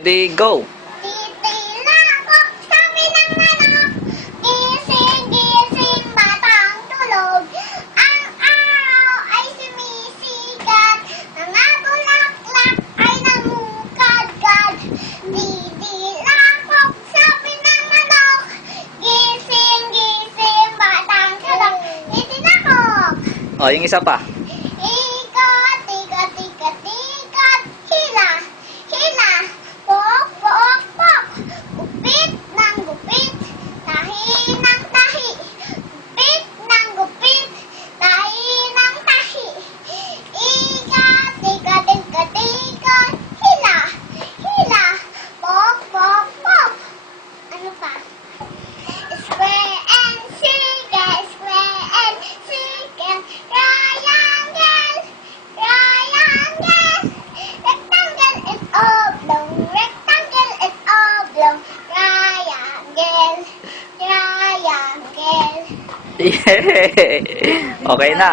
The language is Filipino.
Ready, go! Titila ko, sabi ng manok, gising, gising, batang tulog. Ang araw ay sumisikat, mga bulaklak ay namumukadkad. Titila ko, sabi ng manok, gising, gising, batang tulog. Titila ko. O, yung isa pa. Ikat, ikat, ikat, ikat, hila, hila, pok, pok, pok, gupit ng gupit, tahi ng tahi, gupit ng gupit, tahi ng tahi. Ikat, ikat, ikat, ikat, hila, hila, pok, pok, pok. Ano pa? Square and circle, square and circle, triangle, triangle, rectangle and oblong, rectangle and oblong, triangle, triangle. Yeah! Okay na.